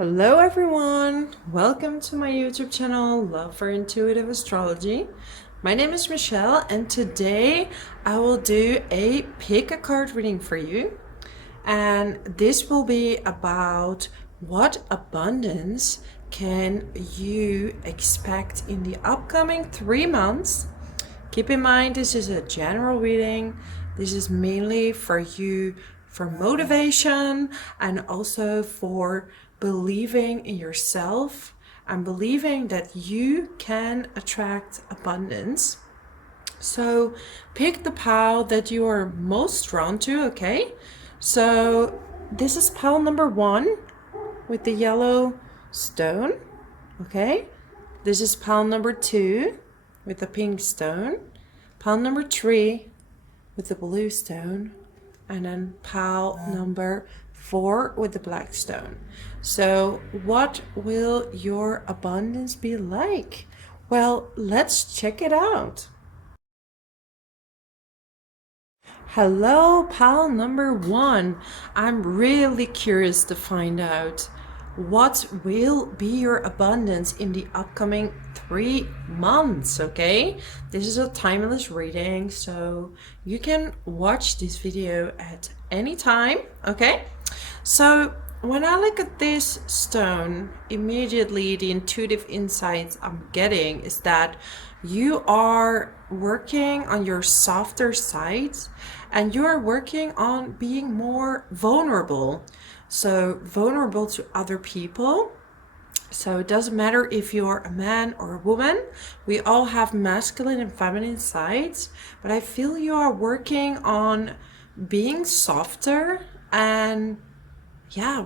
Hello everyone, welcome to my YouTube channel, Love for Intuitive Astrology. My name is Michelle and today I will do a pick a card reading for you. And this will be about what abundance can you expect in the upcoming 3 months. Keep in mind, this is a general reading. This is mainly for you for motivation and also for believing in yourself and believing that you can attract abundance. So pick the pile that you are most drawn to, okay? So this is pile number 1 with the yellow stone, okay? This is pile number 2 with the pink stone, pile number 3 with the blue stone, and then pile number 4 with the black stone. So what will your abundance be like? Well, let's check it out. Hello, pile number 1. I'm really curious to find out what will be your abundance in the upcoming 3 months, okay? This is a timeless reading, so you can watch this video at any time, okay? So when I look at this stone, immediately the intuitive insights I'm getting is that you are working on your softer sides and you are working on being more vulnerable. So vulnerable to other people. So it doesn't matter if you're a man or a woman. We all have masculine and feminine sides, but I feel you are working on being softer and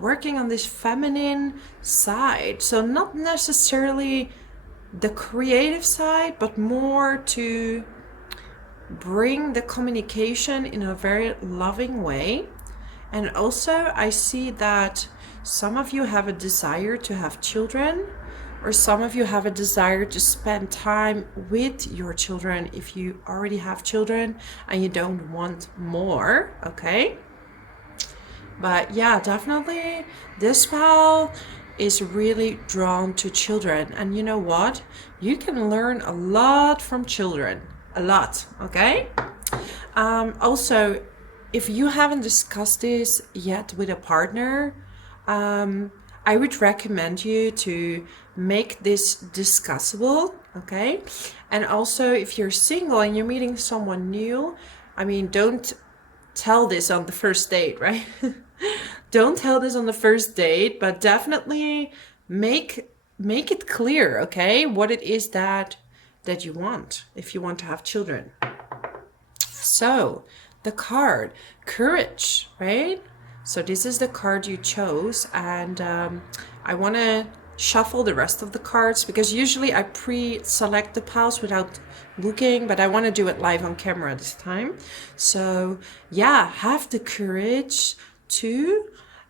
working on this feminine side. So not necessarily the creative side, but more to bring the communication in a very loving way. And also I see that some of you have a desire to have children, or some of you have a desire to spend time with your children if you already have children and you don't want more, okay? But yeah, definitely this pile is really drawn to children. And you know what? You can learn a lot from children. A lot, okay? Also, if you haven't discussed this yet with a partner, I would recommend you to make this discussable, okay? And also, if you're single and you're meeting someone new, I mean, don't tell this on the first date, right? Don't tell this on the first date, but definitely make it clear, okay? What it is that you want if you want to have children. So the card, courage, right? So this is the card you chose, and I want to shuffle the rest of the cards because usually I pre-select the piles without looking, but I want to do it live on camera this time. So yeah, have the courage to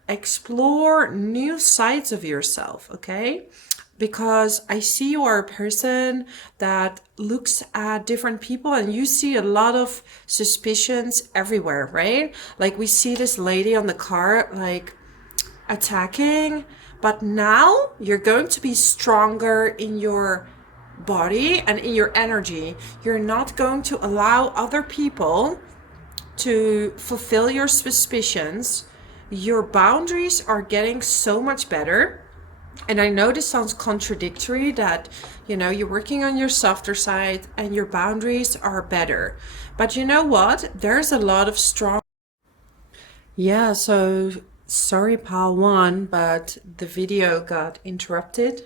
explore new sides of yourself, okay? Because I see you are a person that looks at different people and you see a lot of suspicions everywhere, right? Like we see this lady on the car like attacking, but now you're going to be stronger in your body and in your energy. You're not going to allow other people to fulfill your suspicions. Your boundaries are getting so much better. And I know this sounds contradictory that, you know, you're working on your softer side and your boundaries are better. But you know what? There's a lot of strong... Yeah, so sorry, pile 1, but the video got interrupted.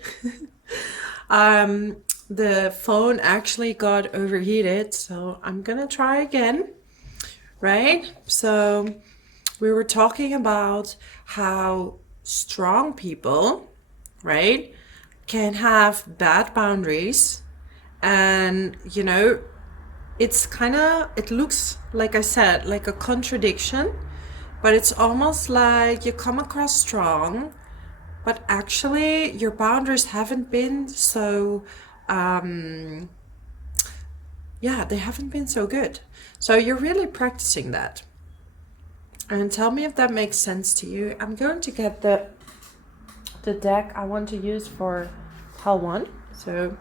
The phone actually got overheated, so I'm gonna try again, right? So we were talking about how strong people, right, can have bad boundaries, and you know, it looks, like I said, like a contradiction, but it's almost like you come across strong, but actually your boundaries haven't been so they haven't been so good. So you're really practicing that. And tell me if that makes sense to you. I'm going to get the the deck I want to use for pile 1. So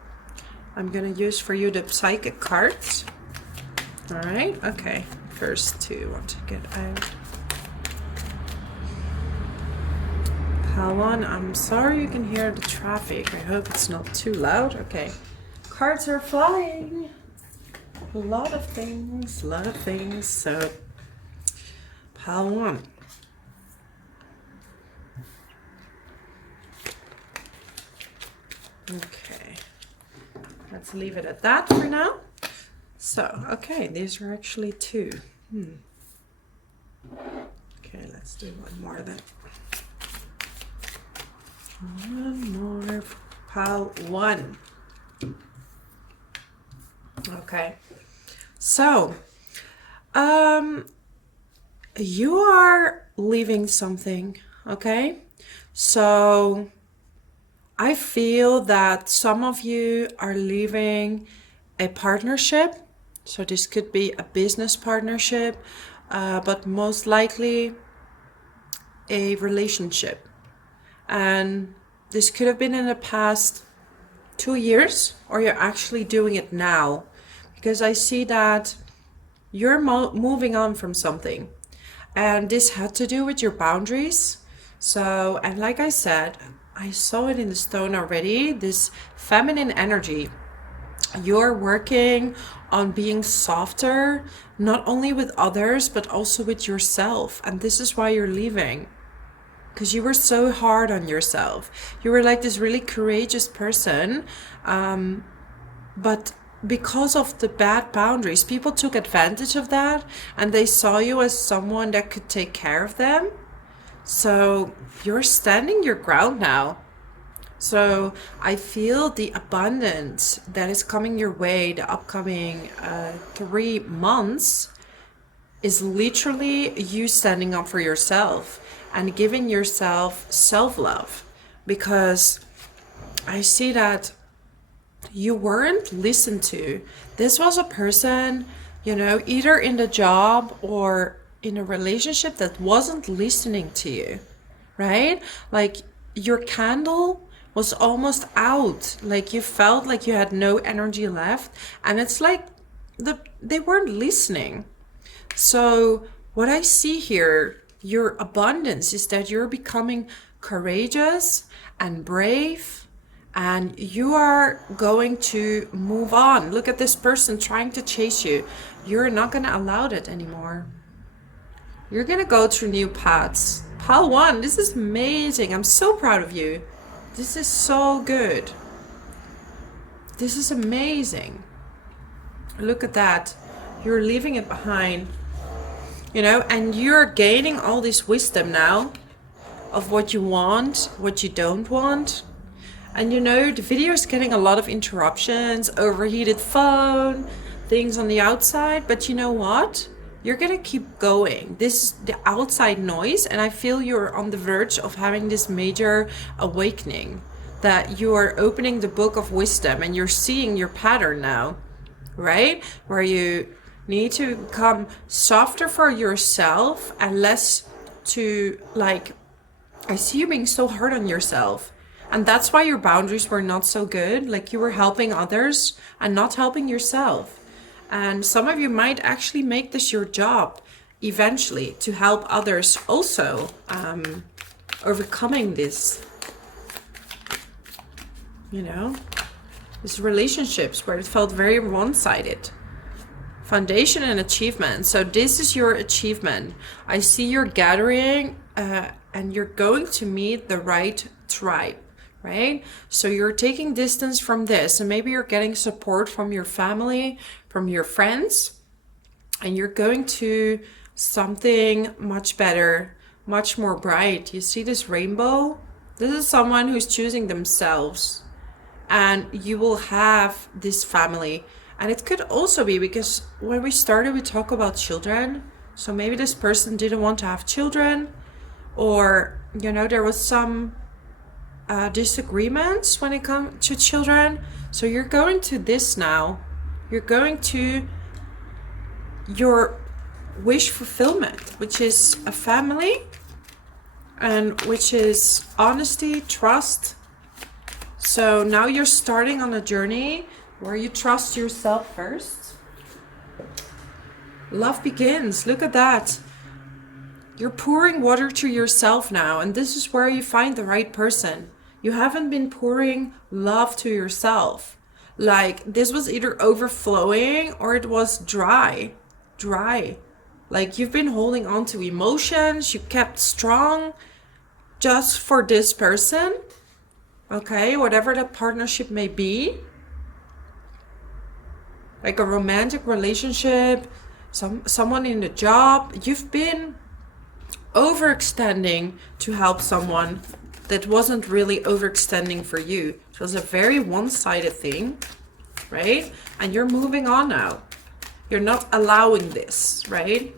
I'm gonna use for you the psychic cards. All right, okay. First 2 want to get out. Pile 1, I'm sorry you can hear the traffic. I hope it's not too loud. Okay, cards are flying. A lot of things, So pile 1. Okay, let's leave it at that for now. So, okay, these are actually 2. Okay, let's do one more then. One more for pile 1. Okay, so you are leaving something, okay? So I feel that some of you are leaving a partnership. So this could be a business partnership, but most likely a relationship. And this could have been in the past 2 years, or you're actually doing it now, because I see that you're moving on from something, and this had to do with your boundaries. So, and like I said, I saw it in the stone already, this feminine energy. You're working on being softer, not only with others, but also with yourself. And this is why you're leaving. Because you were so hard on yourself. You were like this really courageous person. But because of the bad boundaries, people took advantage of that. And they saw you as someone that could take care of them. So you're standing your ground now. So I feel the abundance that is coming your way the upcoming 3 months is literally you standing up for yourself and giving yourself self-love. Because I see that you weren't listened to. This was a person, you know, either in the job or in a relationship that wasn't listening to you, right? Like your candle was almost out. Like you felt like you had no energy left. And it's like they weren't listening. So what I see here, your abundance is that you're becoming courageous and brave, and you are going to move on. Look at this person trying to chase you. You're not going to allow that anymore. You're going to go through new paths. Pile 1, this is amazing. I'm so proud of you. This is so good. This is amazing. Look at that. You're leaving it behind. You know, and you're gaining all this wisdom now of what you want, what you don't want. And you know, the video is getting a lot of interruptions, overheated phone, things on the outside. But you know what? You're gonna keep going. This is the outside noise, and I feel you're on the verge of having this major awakening, that you are opening the book of wisdom and you're seeing your pattern now, right? Where you need to become softer for yourself and less to, like, I see you being so hard on yourself. And that's why your boundaries were not so good. Like you were helping others and not helping yourself. And some of you might actually make this your job eventually, to help others also overcoming this, you know, these relationships where it felt very one-sided. Foundation and achievement. So this is your achievement. I see you're gathering and you're going to meet the right tribe, right? So you're taking distance from this, and maybe you're getting support from your family, from your friends, and you're going to something much better, much more bright. You see this rainbow? This is someone who's choosing themselves, and you will have this family. And it could also be because when we started, we talk about children. So maybe this person didn't want to have children, or, you know, there was some disagreements when it comes to children. So you're going to this now. You're going to your wish fulfillment, which is a family and which is honesty, trust. So now you're starting on a journey where you trust yourself first. Love begins. Look at that. You're pouring water to yourself now, and this is where you find the right person. You haven't been pouring love to yourself. Like, this was either overflowing or it was dry. Like, you've been holding on to emotions, you kept strong just for this person. Okay, whatever that partnership may be. Like a romantic relationship, someone in the job. You've been overextending to help someone that wasn't really overextending for you. It was a very one-sided thing, right? And you're moving on now. You're not allowing this, right?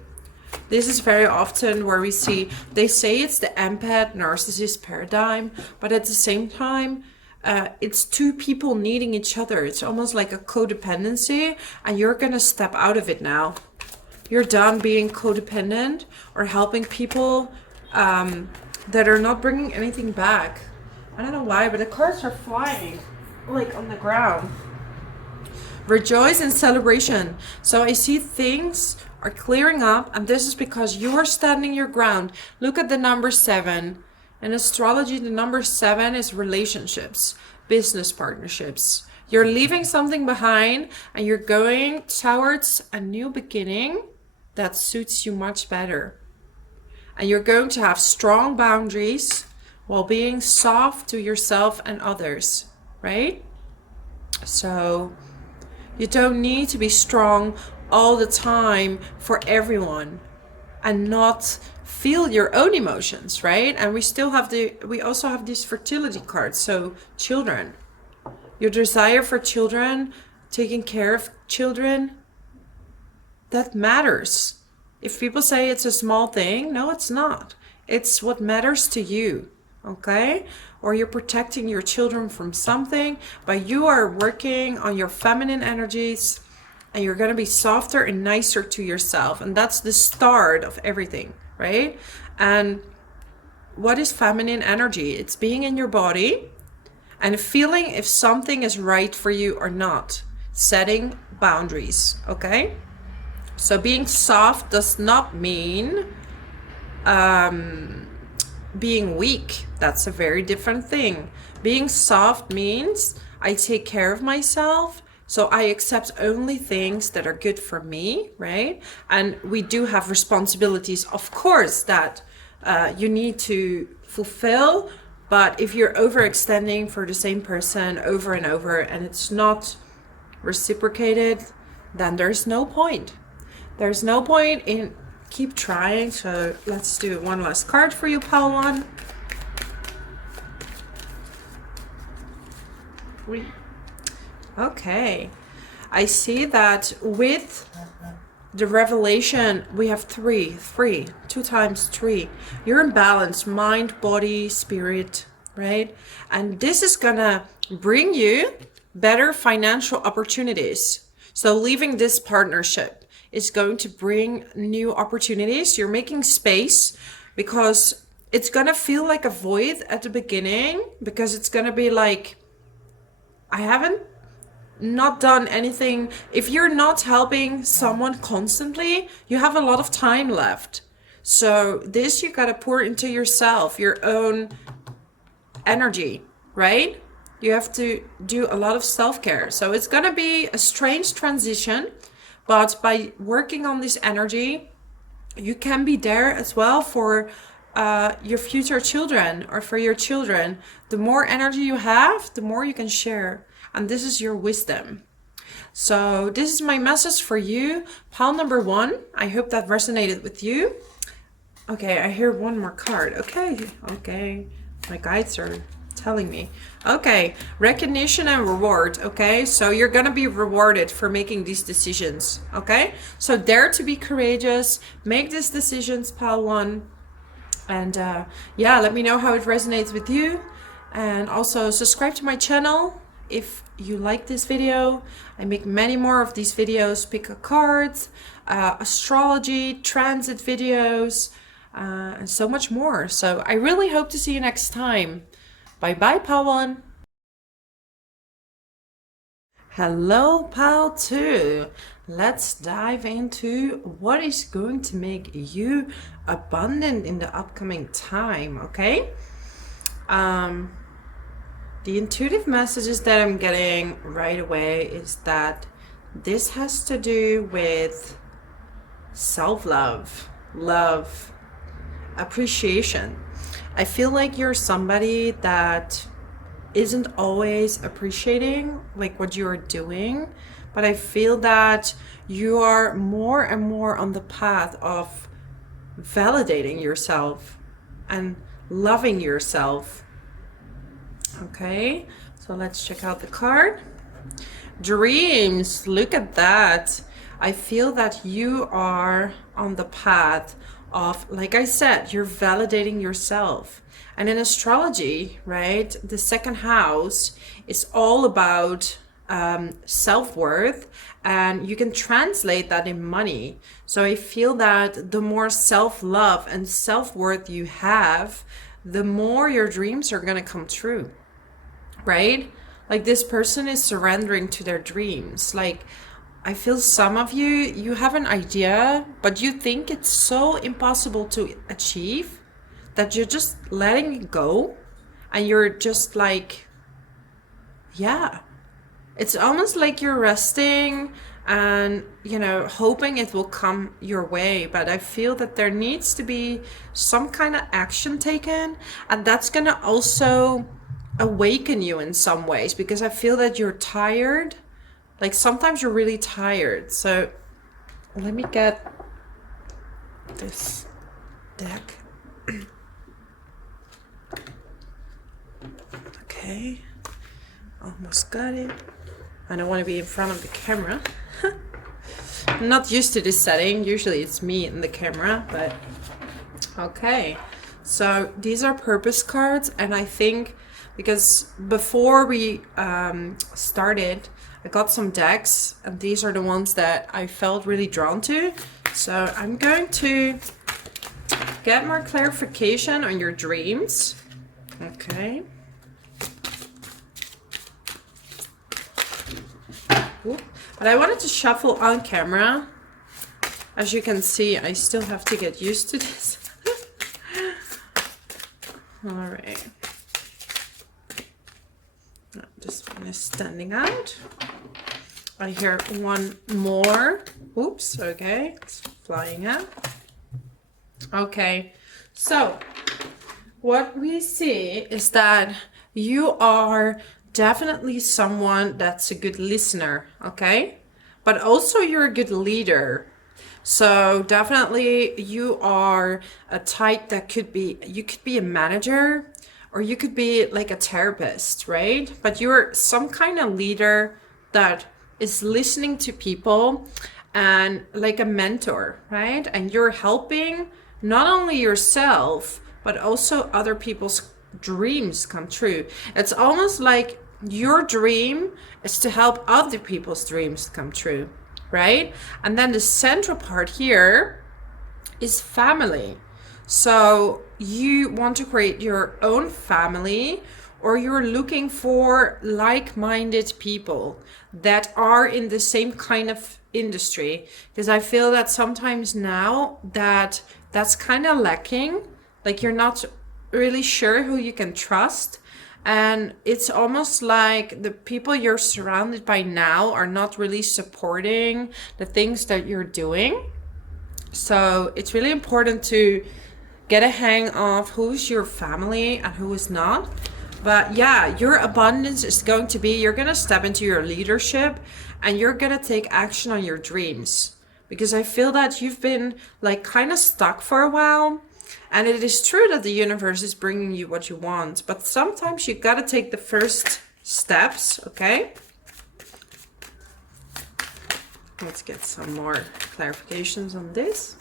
This is very often where we see, they say it's the empath narcissist paradigm, but at the same time, it's two people needing each other. It's almost like a codependency, and you're gonna step out of it now. You're done being codependent or helping people that are not bringing anything back. I don't know why, but the cards are flying like on the ground. Rejoice in celebration. So I see things are clearing up, and this is because you are standing your ground. Look at the number 7. In astrology, the number 7 is relationships, business partnerships. You're leaving something behind and you're going towards a new beginning that suits you much better. And you're going to have strong boundaries while being soft to yourself and others, right? So you don't need to be strong all the time for everyone and not feel your own emotions, right? And we also have these fertility cards. So children, your desire for children, taking care of children, that matters. If people say it's a small thing, no, it's not. It's what matters to you, okay? Or you're protecting your children from something, but you are working on your feminine energies, and you're going to be softer and nicer to yourself. And that's the start of everything, right? And what is feminine energy? It's being in your body and feeling if something is right for you or not. Setting boundaries, okay? So being soft does not mean being weak. That's a very different thing. Being soft means I take care of myself. So I accept only things that are good for me, right? And we do have responsibilities, of course, that you need to fulfill. But if you're overextending for the same person over and over and it's not reciprocated, then there's no point. There's no point in keep trying. So let's do one last card for you, pile one. Okay, I see that with the revelation, we have three, 2 times 3. You're in balance, mind, body, spirit, right? And this is gonna bring you better financial opportunities. So leaving this partnership is going to bring new opportunities. You're making space because it's gonna feel like a void at the beginning, because it's gonna be like, I haven't not done anything. If you're not helping someone constantly, you have a lot of time left. So this you gotta pour into yourself, your own energy, right? You have to do a lot of self-care. So it's gonna be a strange transition, but by working on this energy, you can be there as well for your future children or for your children. The more energy you have, the more you can share. And this is your wisdom. So this is my message for you, pile number 1. I hope that resonated with you. Okay, I hear one more card. Okay. My guides are telling me. Okay, recognition and reward. Okay, so you're gonna be rewarded for making these decisions. Okay, so dare to be courageous. Make these decisions, pile 1. And yeah, let me know how it resonates with you. And also subscribe to my channel if you like this video. I make many more of these videos, pick a card, astrology, transit videos, and so much more. So I really hope to see you next time. Bye bye, Pal 1. Hello, Pal 2. Let's dive into what is going to make you abundant in the upcoming time, okay? The intuitive messages that I'm getting right away is that this has to do with self-love, love, appreciation. I feel like you're somebody that isn't always appreciating like what you're doing, but I feel that you are more and more on the path of validating yourself and loving yourself. Okay, so let's check out the card. Dreams, look at that. I feel that you are on the path of, like I said, you're validating yourself. And in astrology, right, the second house is all about self-worth, and you can translate that in money. So I feel that the more self-love and self-worth you have, the more your dreams are going to come true, right? Like this person is surrendering to their dreams. Like I feel some of you have an idea, but you think it's so impossible to achieve that you're just letting it go, and you're just like, yeah, it's almost like you're resting and, you know, hoping it will come your way. But I feel that there needs to be some kind of action taken, and that's gonna also awaken you in some ways, because I feel that you're tired. Like sometimes you're really tired. So let me get this deck. Okay, almost got it. I don't want to be in front of the camera. I'm not used to this setting. Usually it's me in the camera, but okay. So these are purpose cards, and I think because before we started, I got some decks, and these are the ones that I felt really drawn to. So I'm going to get more clarification on your dreams. Okay. But I wanted to shuffle on camera. As you can see, I still have to get used to this. All right. This one is standing out. I hear one more. Oops, okay, it's flying out. Okay, so what we see is that you are definitely someone that's a good listener, okay? But also you're a good leader. So definitely you are a type that you could be a manager, or you could be like a therapist, right? But you're some kind of leader that is listening to people, and like a mentor, right? And you're helping not only yourself, but also other people's dreams come true. It's almost like your dream is to help other people's dreams come true, right? And then the central part here is family. So you want to create your own family, or you're looking for like-minded people that are in the same kind of industry, because I feel that sometimes now that's kind of lacking. Like you're not really sure who you can trust, and it's almost like the people you're surrounded by now are not really supporting the things that you're doing. So it's really important to get a hang of who's your family and who is not. But yeah, your abundance is going to be, you're going to step into your leadership, and you're going to take action on your dreams, because I feel that you've been like kind of stuck for a while. And it is true that the universe is bringing you what you want, but sometimes you got to take the first steps, okay? Let's get some more clarifications on this.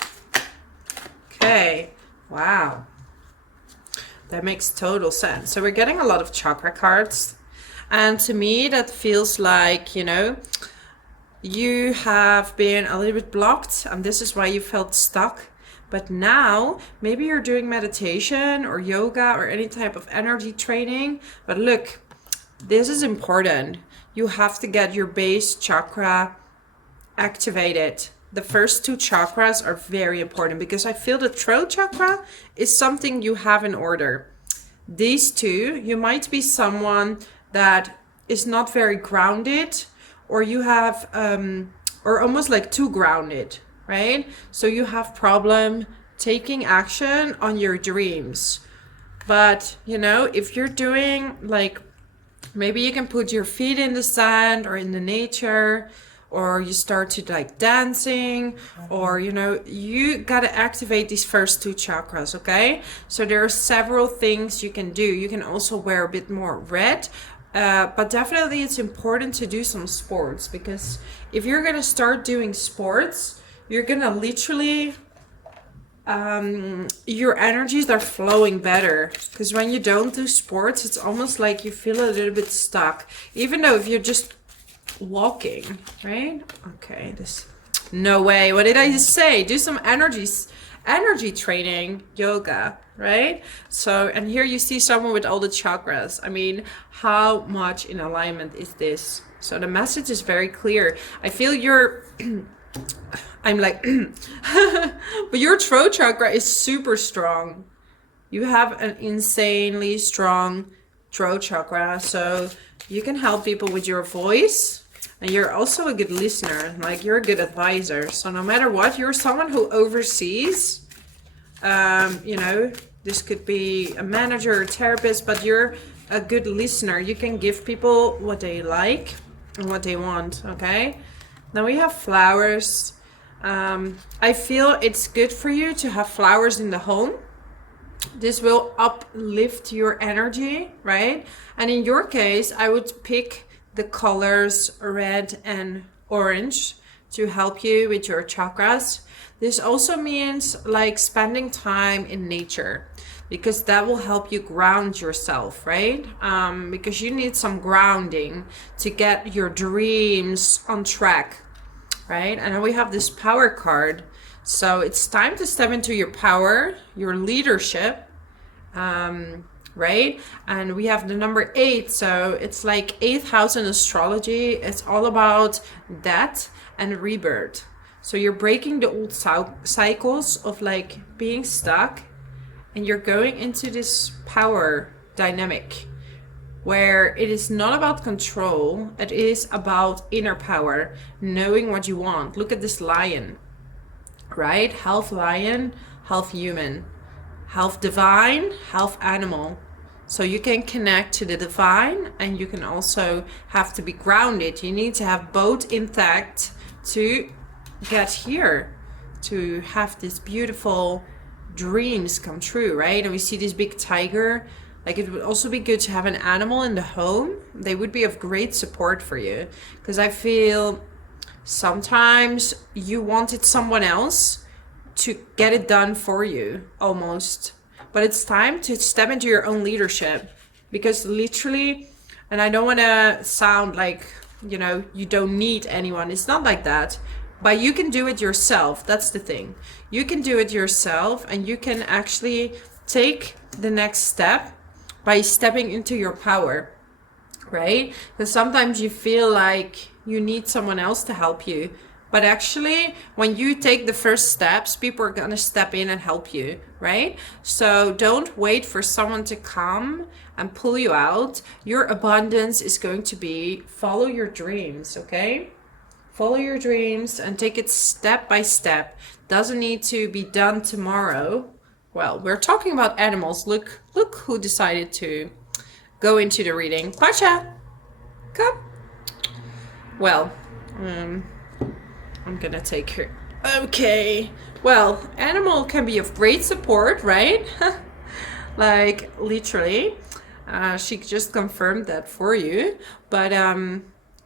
Okay, wow. That makes total sense. So we're getting a lot of chakra cards. And to me, that feels like, you know, you have been a little bit blocked, and this is why you felt stuck. But now, maybe you're doing meditation or yoga or any type of energy training. But look, this is important. You have to get your base chakra activated. The first two chakras are very important because I feel the throat chakra is something you have in order. These two, you might be someone that is not very grounded, or you have, or almost like too grounded, right? So you have problem taking action on your dreams. But, you know, if you're doing like, maybe you can put your feet in the sand or in the nature, or you start to like dancing, or, you know, you got to activate these first two chakras, okay? So there are several things you can do. You can also wear a bit more red, but definitely it's important to do some sports, because if you're going to start doing sports, you're going to literally, your energies are flowing better. Because when you don't do sports, it's almost like you feel a little bit stuck, even though if you're just walking, right? Okay, no way. What did I just say? Do some energy training, yoga, right? So, and here you see someone with all the chakras. I mean, how much in alignment is this? So the message is very clear. I feel you're I'm like but your throat chakra is super strong. You have an insanely strong throat chakra, so you can help people with your voice. And you're also a good listener, like you're a good advisor. So no matter what, you're someone who oversees, you know, this could be a manager or therapist, but you're a good listener. You can give people what they like and what they want, okay? Now we have flowers. I feel it's good for you to have flowers in the home. This will uplift your energy, right? And in your case, I would pick the colors red and orange to help you with your chakras. This also means like spending time in nature, because that will help you ground yourself, right? Because you need some grounding to get your dreams on track, right? And then we have this power card. So it's time to step into your power, your leadership, right? And we have the number 8. So it's like 8th house in astrology. It's all about death and rebirth. So you're breaking the old cycles of like being stuck, and you're going into this power dynamic where it is not about control. It is about inner power, knowing what you want. Look at this lion, right? Half lion, half human, half divine, half animal. So you can connect to the divine, and you can also have to be grounded. You need to have both intact to get here, to have this beautiful dreams come true, right? And we see this big tiger. Like, it would also be good to have an animal in the home. They would be of great support for you, because I feel sometimes you wanted someone else to get it done for you almost. But it's time to step into your own leadership, because literally, and I don't want to sound like, you know, you don't need anyone. It's not like that. But you can do it yourself. That's the thing. You can do it yourself, and you can actually take the next step by stepping into your power, right? Because sometimes you feel like you need someone else to help you. But actually, when you take the first steps, people are going to step in and help you, right? So don't wait for someone to come and pull you out. Your abundance is going to be follow your dreams, okay? Follow your dreams and take it step by step. Doesn't need to be done tomorrow. Well, we're talking about animals. Look who decided to go into the reading. Pasha, come. Well, I'm gonna take her. Okay. Well, animal can be of great support, right? Like, literally. She just confirmed that for you. But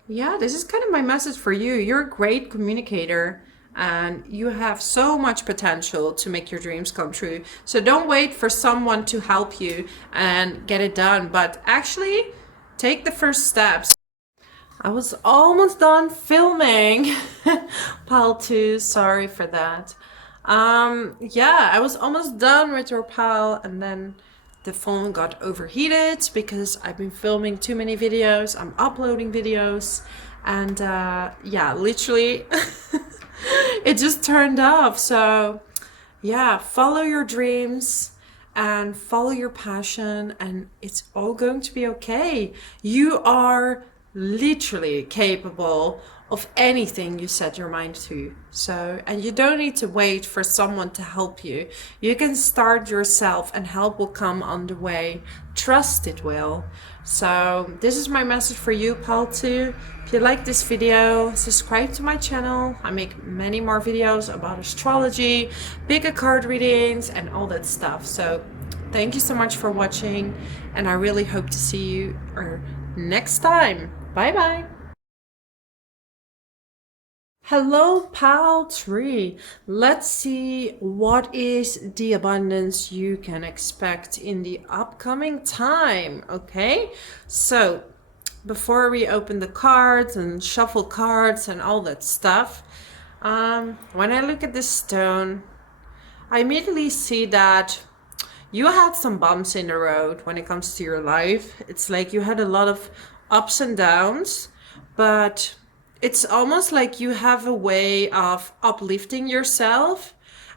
yeah, this is kind of my message for you. You're a great communicator, and you have so much potential to make your dreams come true. So don't wait for someone to help you and get it done, but actually take the first steps. I was almost done filming. Pile 2, sorry for that. Yeah, I was almost done with your pal, and then the phone got overheated because I've been filming too many videos. I'm uploading videos, and yeah, literally it just turned off. So yeah, follow your dreams and follow your passion, and it's all going to be okay. You are literally capable of anything you set your mind to. So, and you don't need to wait for someone to help you. You can start yourself, and help will come on the way. Trust it will. So, this is my message for you, pal, too. If you like this video, subscribe to my channel. I make many more videos about astrology, bigger card readings, and all that stuff. So, thank you so much for watching, and I really hope to see you next time. Bye bye. Hello, pal tree. Let's see what is the abundance you can expect in the upcoming time. Okay, so before we open the cards and shuffle cards and all that stuff, when I look at this stone, I immediately see that you had some bumps in the road when it comes to your life. It's like you had a lot of ups and downs, but it's almost like you have a way of uplifting yourself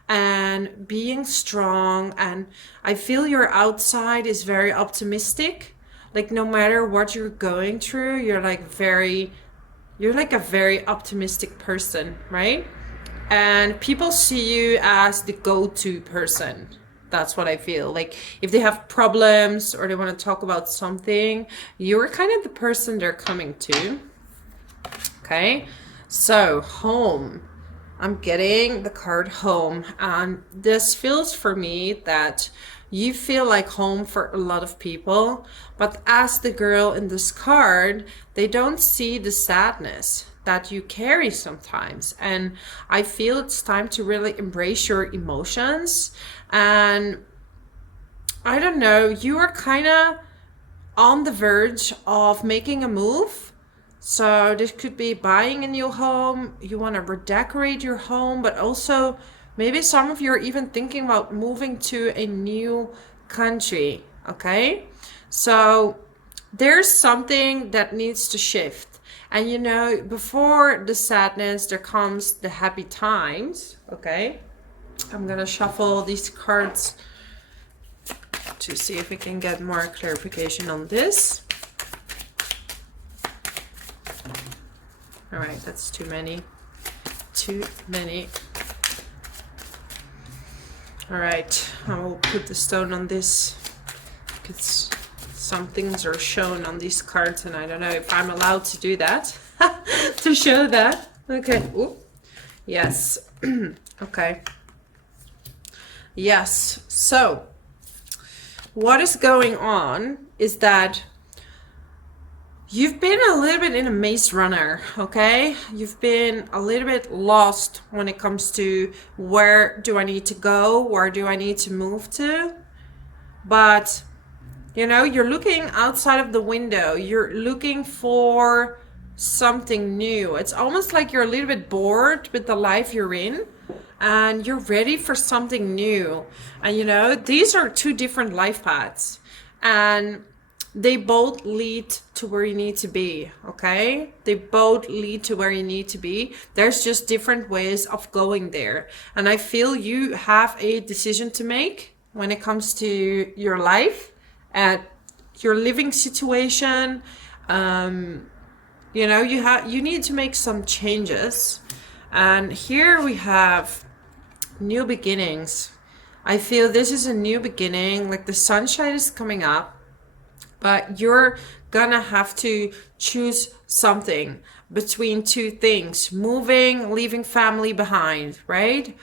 and being strong. And I feel your outside is very optimistic. Like no matter what you're going through, you're like a very optimistic person, right? And people see you as the go-to person. That's what I feel. Like if they have problems or they want to talk about something, you're kind of the person they're coming to. Okay, so home. I'm getting the card home, and this feels for me that you feel like home for a lot of people, but as the girl in this card, they don't see the sadness that you carry sometimes. And I feel it's time to really embrace your emotions. And I don't know, you are kind of on the verge of making a move. So this could be buying a new home. You want to redecorate your home, but also maybe some of you are even thinking about moving to a new country. Okay, so there's something that needs to shift. And you know, before the sadness, there comes the happy times. Okay, I'm gonna shuffle these cards to see if we can get more clarification on this. All right, that's too many. All right, I will put the stone on this because some things are shown on these cards, and I don't know if I'm allowed to do that, to show that. Okay, ooh, yes, okay. Yes, so what is going on is that you've been a little bit in a maze runner, okay? You've been a little bit lost when it comes to where do I need to go? Where do I need to move to? But, you know, you're looking outside of the window. You're looking for something new. It's almost like you're a little bit bored with the life you're in, and you're ready for something new. And, you know, these are two different life paths. And they both lead to where you need to be, okay? They both lead to where you need to be. There's just different ways of going there. And I feel you have a decision to make when it comes to your life and your living situation. You know, you need to make some changes. And here we have new beginnings. I feel this is a new beginning, like the sunshine is coming up. But you're gonna have to choose something between two things: moving, leaving family behind, right?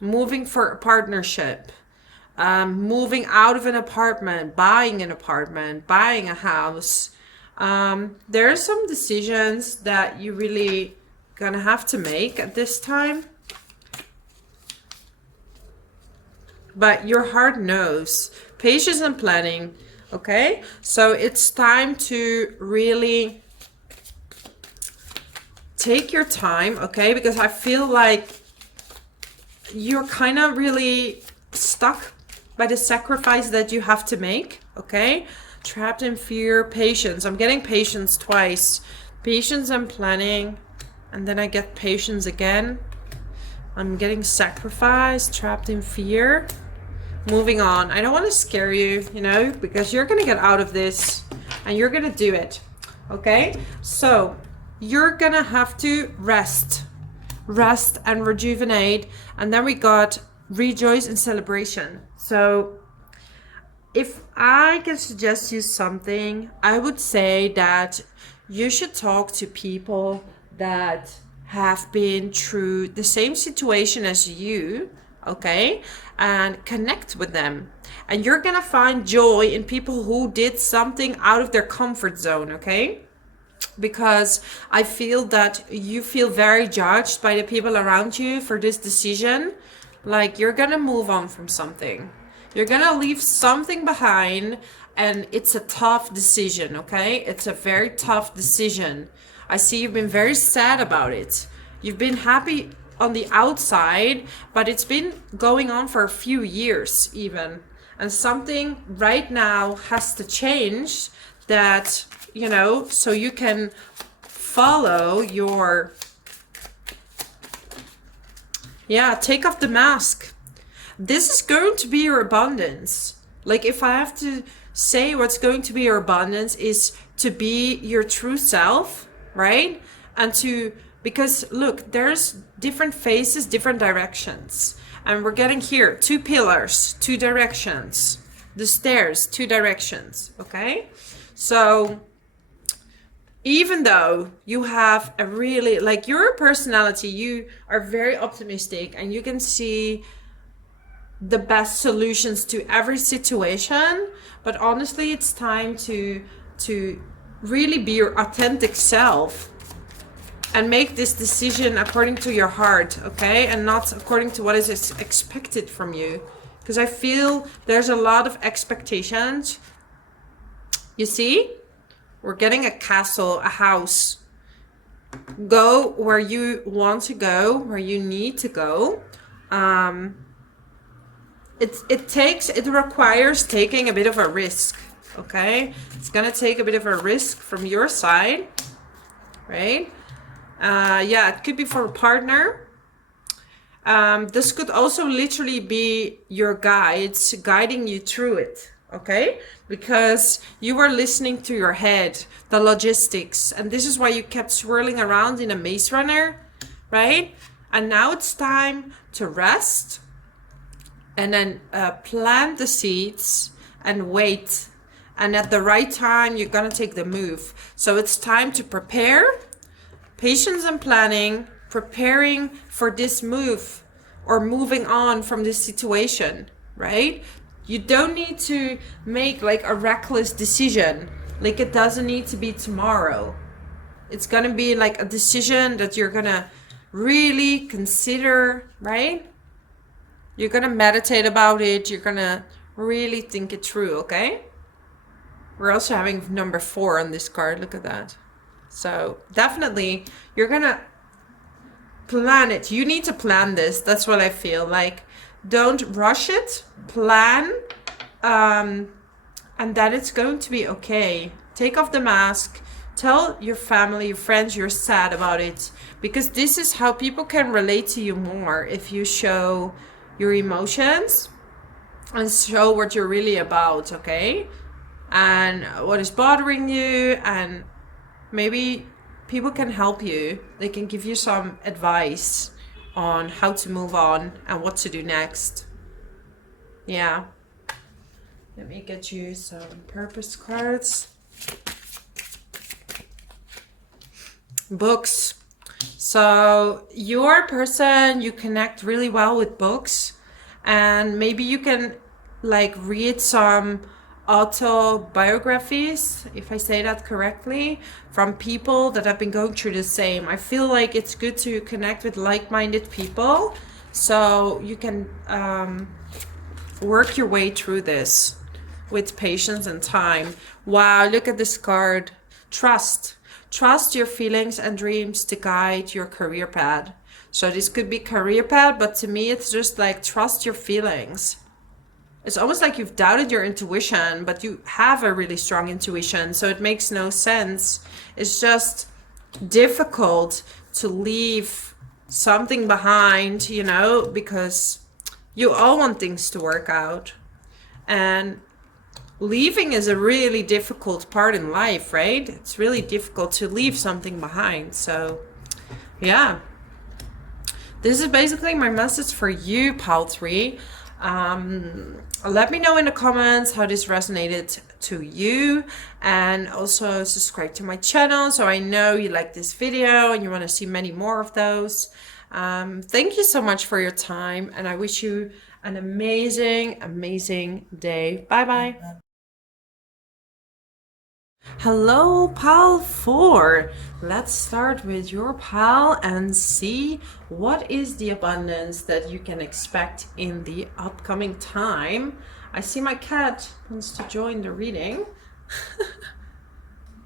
Moving for a partnership, moving out of an apartment, buying a house. There are some decisions that you really gonna have to make at this time. But your heart knows. Patience and planning. Okay, so it's time to really take your time, okay? Because I feel like you're kind of really stuck by the sacrifice that you have to make, okay? Trapped in fear, patience. I'm getting patience twice. Patience and planning, and then I get patience again. I'm getting sacrifice, trapped in fear. Moving on. I don't want to scare you, you know, because you're going to get out of this and you're going to do it, okay? So you're going to have to rest and rejuvenate. And then we got rejoice and celebration. So if I can suggest you something, I would say that you should talk to people that have been through the same situation as you, okay, and connect with them. And you're gonna find joy in people who did something out of their comfort zone, okay? Because I feel that you feel very judged by the people around you for this decision. Like, you're gonna move on from something. You're gonna leave something behind, and it's a tough decision, okay? It's a very tough decision. I see you've been very sad about it. You've been happy on the outside, but it's been going on for a few years even. And something right now has to change that, you know, so you can follow your, take off the mask. This is going to be your abundance. Like, if I have to say what's going to be your abundance is to be your true self, right? And because look, there's different phases, different directions. And we're getting here, 2 pillars, 2 directions. The stairs, 2 directions, okay? So even though you have a really, like, your personality, you are very optimistic and you can see the best solutions to every situation, but honestly, it's time to really be your authentic self and make this decision according to your heart, okay? And not according to what is expected from you. Because I feel there's a lot of expectations. You see? We're getting a castle, a house. Go where you want to go, where you need to go. It requires taking a bit of a risk, okay? It's gonna take a bit of a risk from your side, right? It could be for a partner. This could also literally be your guides guiding you through it, okay? Because you were listening to your head, the logistics, and this is why you kept swirling around in a maze runner, right? And now it's time to rest and then plant the seeds and wait. And at the right time, you're gonna take the move. So it's time to prepare. Patience and planning, preparing for this move or moving on from this situation, right? You don't need to make like a reckless decision. Like, it doesn't need to be tomorrow. It's gonna be like a decision that you're gonna really consider, right? You're gonna meditate about it. You're gonna really think it through, okay? We're also having number 4 on this card. Look at that. So definitely you're gonna plan it. You need to plan this. That's what I feel like. Don't rush it. Plan, and that it's going to be okay. Take off the mask. Tell your family, your friends you're sad about it, because this is how people can relate to you more if you show your emotions and show what you're really about, okay? And what is bothering you, and maybe people can help you. They can give you some advice on how to move on and what to do next. Yeah. Let me get you some purpose cards. Books. So you're a person, you connect really well with books, and maybe you can like read some autobiographies, if I say that correctly, from people that have been going through the same. I feel like it's good to connect with like-minded people so you can work your way through this with patience and time. Wow, look at this card. Trust. Trust your feelings and dreams to guide your career path. So this could be career path, but to me, it's just like trust your feelings. It's almost like you've doubted your intuition, but you have a really strong intuition, so it makes no sense. It's just difficult to leave something behind, you know, because you all want things to work out. And leaving is a really difficult part in life, right? It's really difficult to leave something behind. So, yeah. This is basically my message for you, Pile 3. Let me know in the comments how this resonated to you, and also subscribe to my channel so I know you like this video and you want to see many more of those. Thank you so much for your time, and I wish you an amazing, amazing day. Bye bye. Hello, pile 4. Let's start with your pile and see what is the abundance that you can expect in the upcoming time. I see my cat wants to join the reading.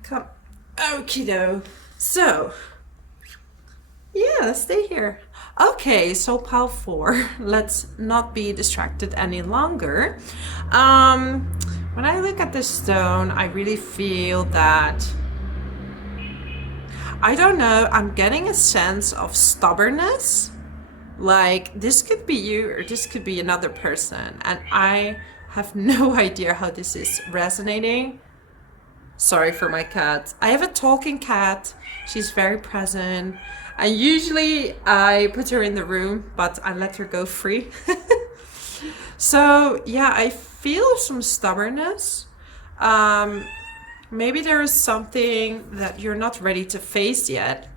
Come. Okie doke. So, yeah, stay here. Okay, so pile 4. Let's not be distracted any longer. When I look at this stone, I really feel that, I don't know, I'm getting a sense of stubbornness. Like, this could be you or this could be another person. And I have no idea how this is resonating. Sorry for my cat. I have a talking cat. She's very present. And usually I put her in the room, but I let her go free. So yeah, I feel some stubbornness. Maybe there is something that you're not ready to face yet.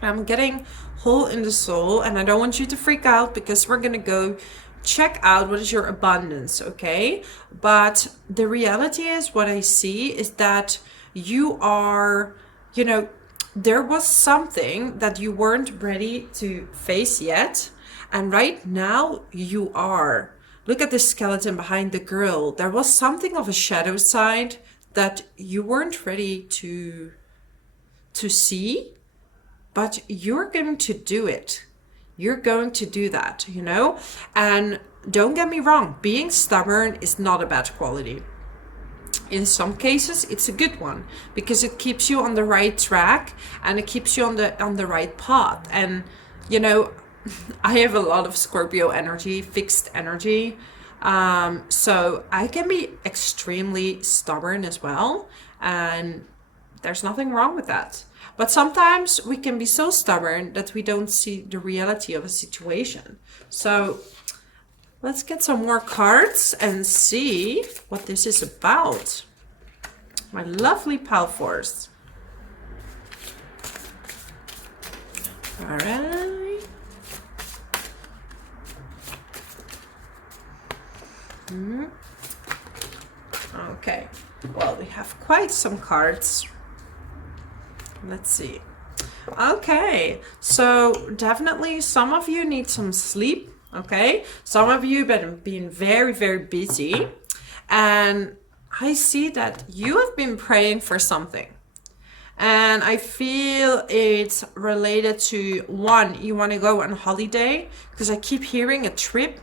I'm getting hole in the soul, and I don't want you to freak out because we're gonna go check out what is your abundance, okay? But the reality is, what I see is that you are, you know, there was something that you weren't ready to face yet, and right now you are. Look at the skeleton behind the girl. There was something of a shadow side that you weren't ready to see, but you're going to do it. You're going to do that, you know? And don't get me wrong, being stubborn is not a bad quality. In some cases, it's a good one because it keeps you on the right track and it keeps you on the right path. And, you know, I have a lot of Scorpio energy, fixed energy. So I can be extremely stubborn as well. And there's nothing wrong with that. But sometimes we can be so stubborn that we don't see the reality of a situation. So let's get some more cards and see what this is about. My lovely pile 4s. All right. Okay, well, we have quite some cards. Let's see. Okay, so definitely some of you need some sleep, okay? Some of you have been very, very busy, and I see that you have been praying for something. And I feel it's related to, one, you want to go on holiday, because I keep hearing a trip.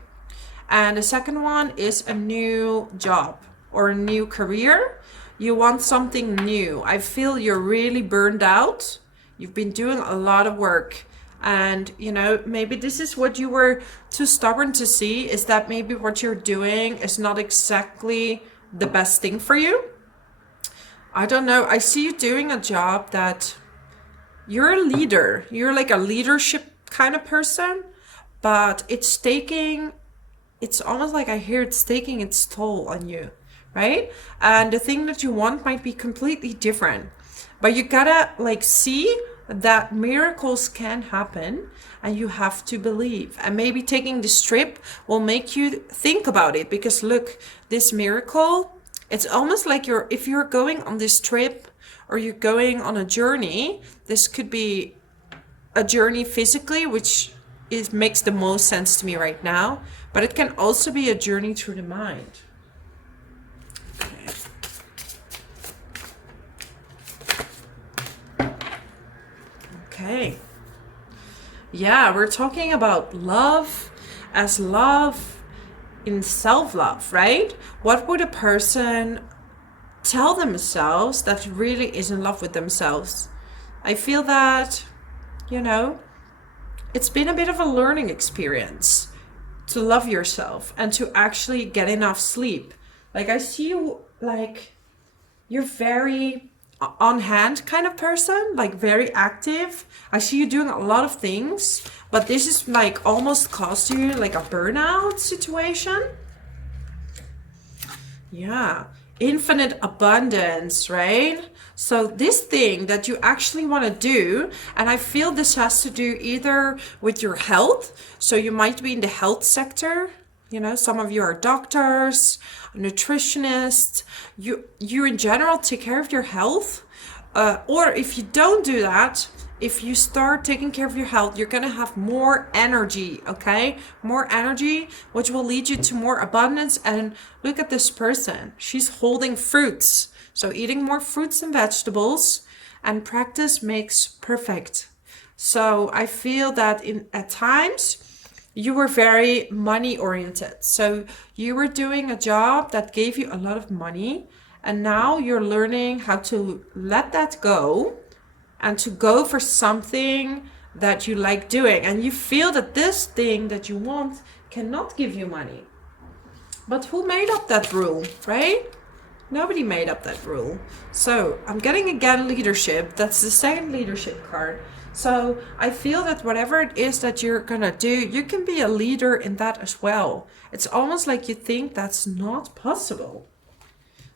And the second one is a new job or a new career. You want something new. I feel you're really burned out. You've been doing a lot of work. And, you know, maybe this is what you were too stubborn to see, is that maybe what you're doing is not exactly the best thing for you. I don't know. I see you doing a job that you're a leader. You're like a leadership kind of person, but it's almost like I hear it's taking its toll on you, right? And the thing that you want might be completely different, but you gotta like see that miracles can happen and you have to believe. And maybe taking this trip will make you think about it, because look, this miracle, it's almost like if you're going on this trip or you're going on a journey, this could be a journey physically, which makes the most sense to me right now, but it can also be a journey through the mind. Okay. Yeah, we're talking about love as love in self-love, right? What would a person tell themselves that really is in love with themselves? I feel that, you know, it's been a bit of a learning experience to love yourself and to actually get enough sleep. Like, I see you, like, you're very on hand kind of person, like very active. I see you doing a lot of things, but this is like almost cost you like a burnout situation. Yeah, infinite abundance, right? So this thing that you actually want to do, and I feel this has to do either with your health. So you might be in the health sector. You know, some of you are doctors, nutritionists. You in general take care of your health. Or if you don't do that, if you start taking care of your health, you're going to have more energy, okay? More energy, which will lead you to more abundance. And look at this person. She's holding fruits. So eating more fruits and vegetables, and practice makes perfect. So I feel that at times you were very money oriented. So you were doing a job that gave you a lot of money, and now you're learning how to let that go and to go for something that you like doing. And you feel that this thing that you want cannot give you money. But who made up that rule, right? Nobody made up that rule. So I'm getting again leadership. That's the second leadership card. So I feel that whatever it is that you're gonna do, you can be a leader in that as well. It's almost like you think that's not possible.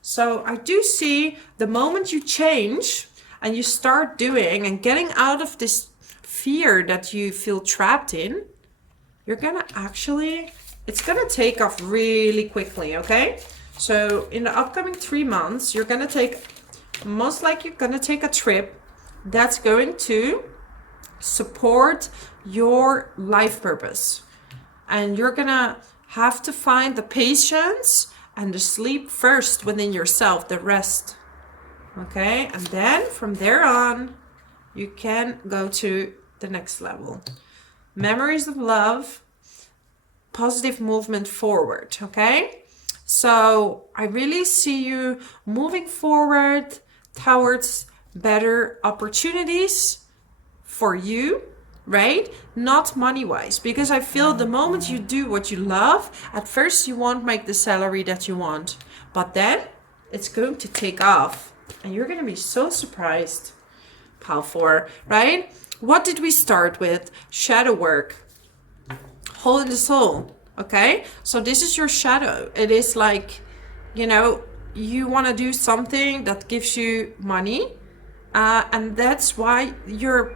So I do see the moment you change and you start doing and getting out of this fear that you feel trapped in, you're gonna actually, it's gonna take off really quickly, okay? So in the upcoming 3 months, you're gonna take, most likely you're gonna take a trip that's going to support your life purpose. And you're gonna have to find the patience and the sleep first within yourself, the rest. Okay, and then from there on, you can go to the next level. Memories of love, positive movement forward, okay? So I really see you moving forward towards better opportunities for you, right? Not money-wise, because I feel the moment you do what you love, at first you won't make the salary that you want, but then it's going to take off. And you're going to be so surprised, Pal 4, right? What did we start with? Shadow work. Hole in the soul, okay? So this is your shadow. It is like, you know, you want to do something that gives you money. And that's why you're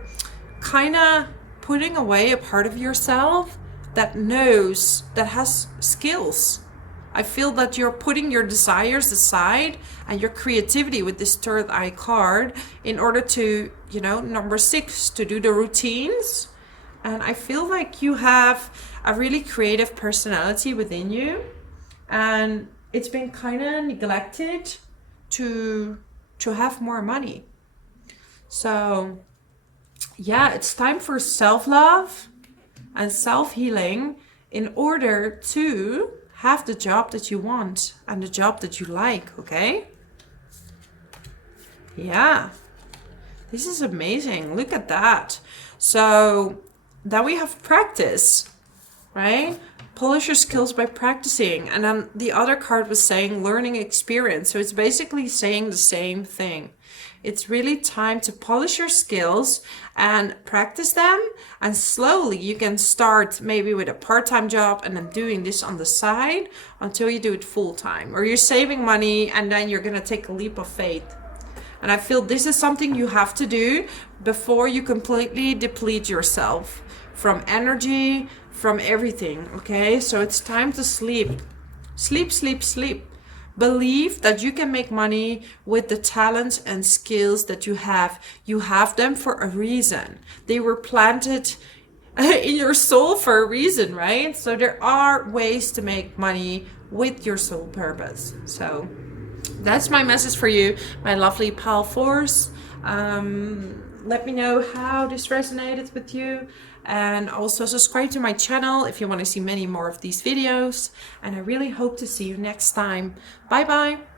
kind of putting away a part of yourself that knows, that has skills. I feel that you're putting your desires aside and your creativity with this third eye card in order to, you know, number 6, to do the routines. And I feel like you have a really creative personality within you, and it's been kind of neglected to have more money. So yeah, it's time for self-love and self-healing in order to have the job that you want and the job that you like, okay? Yeah, this is amazing. Look at that. So then we have practice, right? Polish your skills by practicing. And then the other card was saying learning experience. So it's basically saying the same thing. It's really time to polish your skills and practice them. And slowly you can start maybe with a part-time job and then doing this on the side until you do it full-time. Or you're saving money and then you're going to take a leap of faith. And I feel this is something you have to do before you completely deplete yourself from energy, from everything, okay? So it's time to sleep. Sleep, sleep, sleep. Believe that you can make money with the talents and skills that you have. You have them for a reason. They were planted in your soul for a reason, right? So there are ways to make money with your soul purpose. So that's my message for you, my lovely Pal 4s. Let me know how this resonated with you. And also subscribe to my channel if you want to see many more of these videos. And I really hope to see you next time. Bye bye.